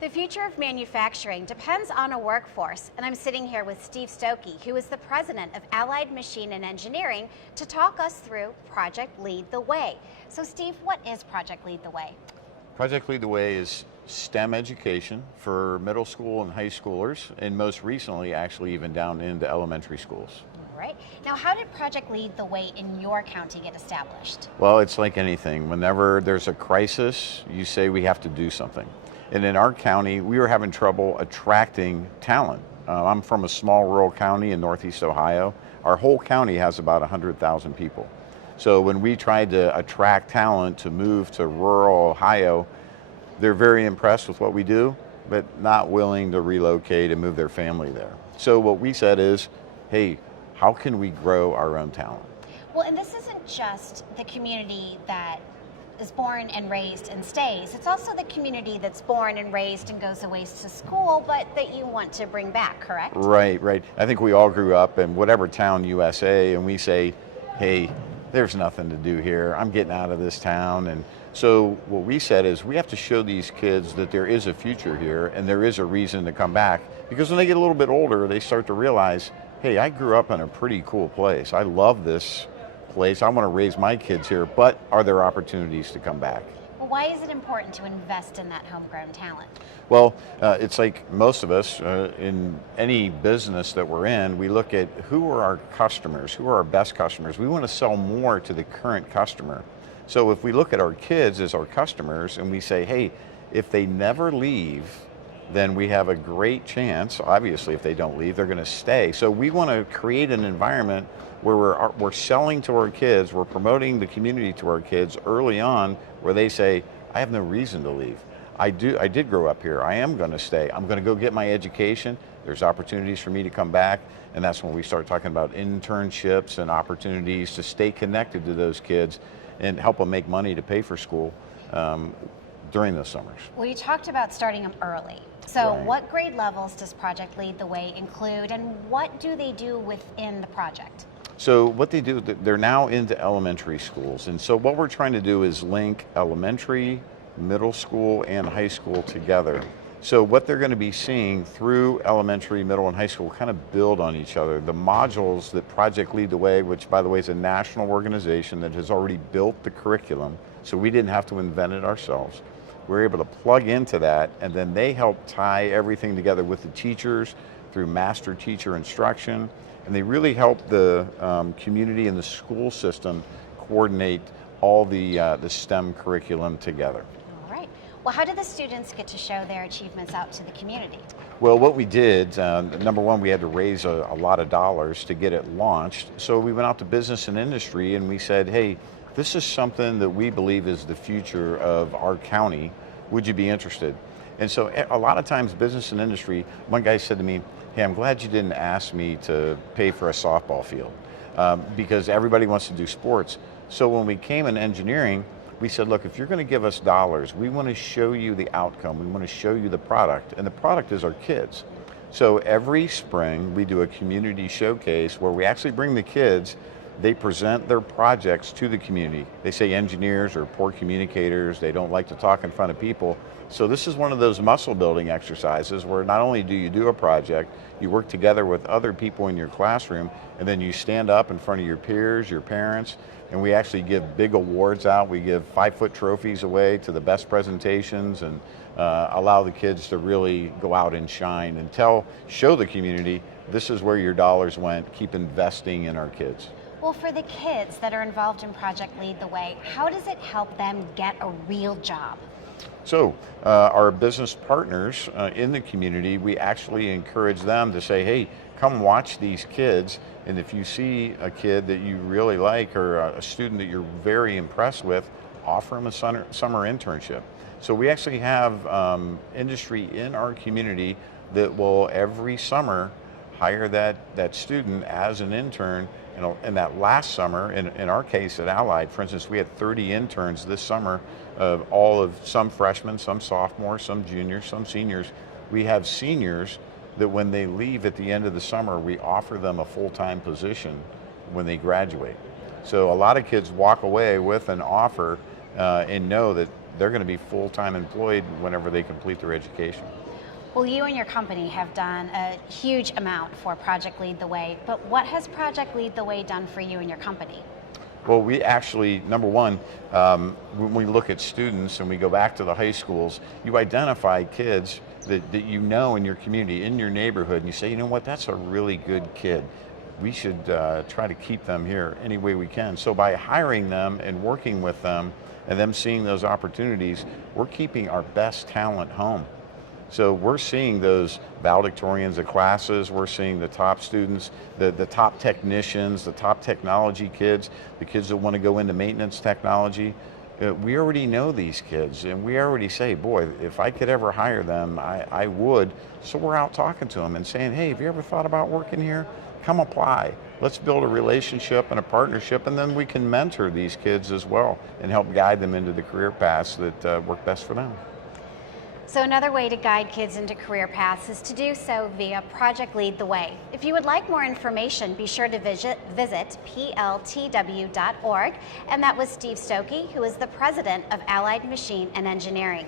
The future of manufacturing depends on a workforce, and I'm sitting here with Steve Stokey, who is the president of Allied Machine and Engineering, to talk us through Project Lead the Way. So Steve, what is Project Lead the Way? Project Lead the Way is STEM education for middle school and high schoolers, and most recently actually even down into elementary schools. All right. Now, how did Project Lead the Way in your county get established? Well, it's like anything. Whenever there's a crisis, you say we have to do something. And in our county, we were having trouble attracting talent. I'm from a small rural county in Northeast Ohio. Our whole county has about 100,000 people. So when we tried to attract talent to move to rural Ohio, they're very impressed with what we do, but not willing to relocate and move their family there. So what we said is, hey, how can we grow our own talent? Well, and this isn't just the community that is born and raised and stays. It's also the community that's born and raised and goes away to school, but that you want to bring back, correct? Right, right. I think we all grew up in whatever town USA, and we say, hey, there's nothing to do here. I'm getting out of this town. And so what we said is we have to show these kids that there is a future here and there is a reason to come back. Because when they get a little bit older, they start to realize, hey, I grew up in a pretty cool place. I love this place. I want to raise my kids here, but are there opportunities to come back? Well, why is it important to invest in that homegrown talent? Well, it's like most of us in any business that we're in, we look at who are our customers, who are our best customers. We want to sell more to the current customer. So if we look at our kids as our customers and we say, hey, if they never leave, then we have a great chance. Obviously, if they don't leave, they're going to stay. So we want to create an environment where we're selling to our kids, we're promoting the community to our kids early on, where they say, I have no reason to leave. I did grow up here. I am going to stay. I'm going to go get my education. There's opportunities for me to come back, and that's when we start talking about internships and opportunities to stay connected to those kids and help them make money to pay for school during those summers. Well, you talked about starting them early. So Right. what grade levels does Project Lead the Way include, and what do they do within the project? So what they do, they're now into elementary schools. And so what we're trying to do is link elementary, middle school, and high school together. So what they're going to be seeing through elementary, middle, and high school kind of build on each other. The modules that Project Lead the Way, which by the way is a national organization that has already built the curriculum, so we didn't have to invent it ourselves. We're able to plug into that, and then they help tie everything together with the teachers through master teacher instruction, and they really help the community and the school system coordinate all the STEM curriculum together. All right. Well, how do the students get to show their achievements out to the community? Well, what we did, number one, we had to raise a lot of dollars to get it launched. So we went out to business and industry and we said, hey, this is something that we believe is the future of our county. Would you be interested? And so a lot of times business and industry, one guy said to me, hey, I'm glad you didn't ask me to pay for a softball field because everybody wants to do sports. So when we came in engineering, we said, look, if you're going to give us dollars, we want to show you the outcome. We want to show you the product, and the product is our kids. So every spring we do a community showcase where we actually bring the kids. They present their projects to the community. They say engineers are poor communicators, they don't like to talk in front of people. So this is one of those muscle building exercises where not only do you do a project, you work together with other people in your classroom, and then you stand up in front of your peers, your parents, and we actually give big awards out. We give 5-foot trophies away to the best presentations and allow the kids to really go out and shine and show the community, this is where your dollars went, keep investing in our kids. Well, for the kids that are involved in Project Lead the Way, how does it help them get a real job? So our business partners in the community, we actually encourage them to say, hey, come watch these kids, and if you see a kid that you really like or a student that you're very impressed with, offer them a summer internship. So we actually have industry in our community that will every summer hire that student as an intern. In that last summer, in our case at Allied, for instance, we had 30 interns this summer, some freshmen, some sophomores, some juniors, some seniors. We have seniors that when they leave at the end of the summer, we offer them a full-time position when they graduate. So a lot of kids walk away with an offer and know that they're going to be full-time employed whenever they complete their education. Well, you and your company have done a huge amount for Project Lead the Way, but what has Project Lead the Way done for you and your company? Well, we actually, number one, when we look at students and we go back to the high schools, you identify kids that you know in your community, in your neighborhood, and you say, you know what, that's a really good kid. We should try to keep them here any way we can. So by hiring them and working with them and them seeing those opportunities, we're keeping our best talent home. So we're seeing those valedictorians of classes, we're seeing the top students, the top technicians, the top technology kids, the kids that want to go into maintenance technology. We already know these kids, and we already say, boy, if I could ever hire them, I would. So we're out talking to them and saying, hey, have you ever thought about working here? Come apply. Let's build a relationship and a partnership, and then we can mentor these kids as well and help guide them into the career paths that work best for them. So another way to guide kids into career paths is to do so via Project Lead the Way. If you would like more information, be sure to visit PLTW.org. And that was Steve Stokey, who is the president of Allied Machine and Engineering.